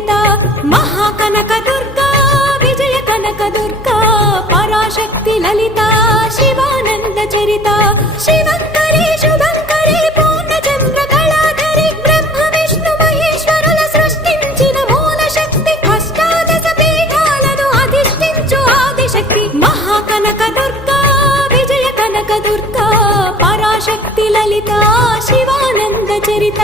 చరిత మహాకనక దుర్గా విజయ కనక దుర్గా పరాశక్తి లలిత శివానంద చరిత శివంకరి శుభంకరి పూర్ణచంద్ర కళాధరి బ్రహ్మ విష్ణు మహేశ్వరుల సృష్టించిన మూల శక్తి అష్టాదశ పీఠాలను అధిష్ఠించు ఆదిశక్తి మహాకనక దుర్గా విజయ కనక దుర్గా పరాశక్తి లలిత శివానంద చరిత